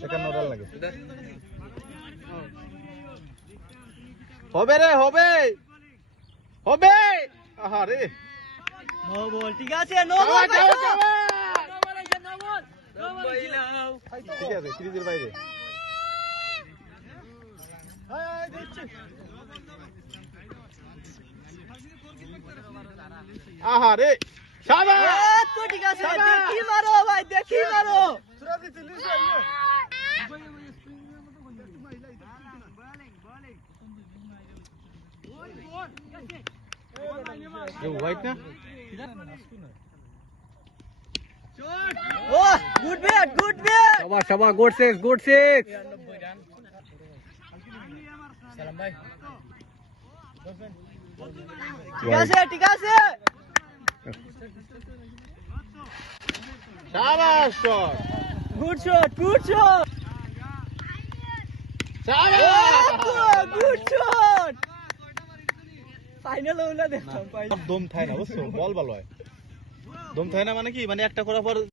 second run লাগে হবে রে হবে হবে আরে নো বল ঠিক আছে নো বল ঠিক আছে সিরিজের বাইরে আহারে শাবাশ তো ঠিক আছে দেখি মারো ভাই দেখি মারো হোয়াইট না ও গুড ব্যাট শাবাশ শাবাশ গুড সিক্স সালাম ভাই ঠিক আছে শাবাশ শট গুড শট শাবাশ গুড শট ফাইনাল হলো দেখলাম দম থাকে না বুঝছো বল ভালো হয় দম থাকে না মানে কি মানে একটা করার পর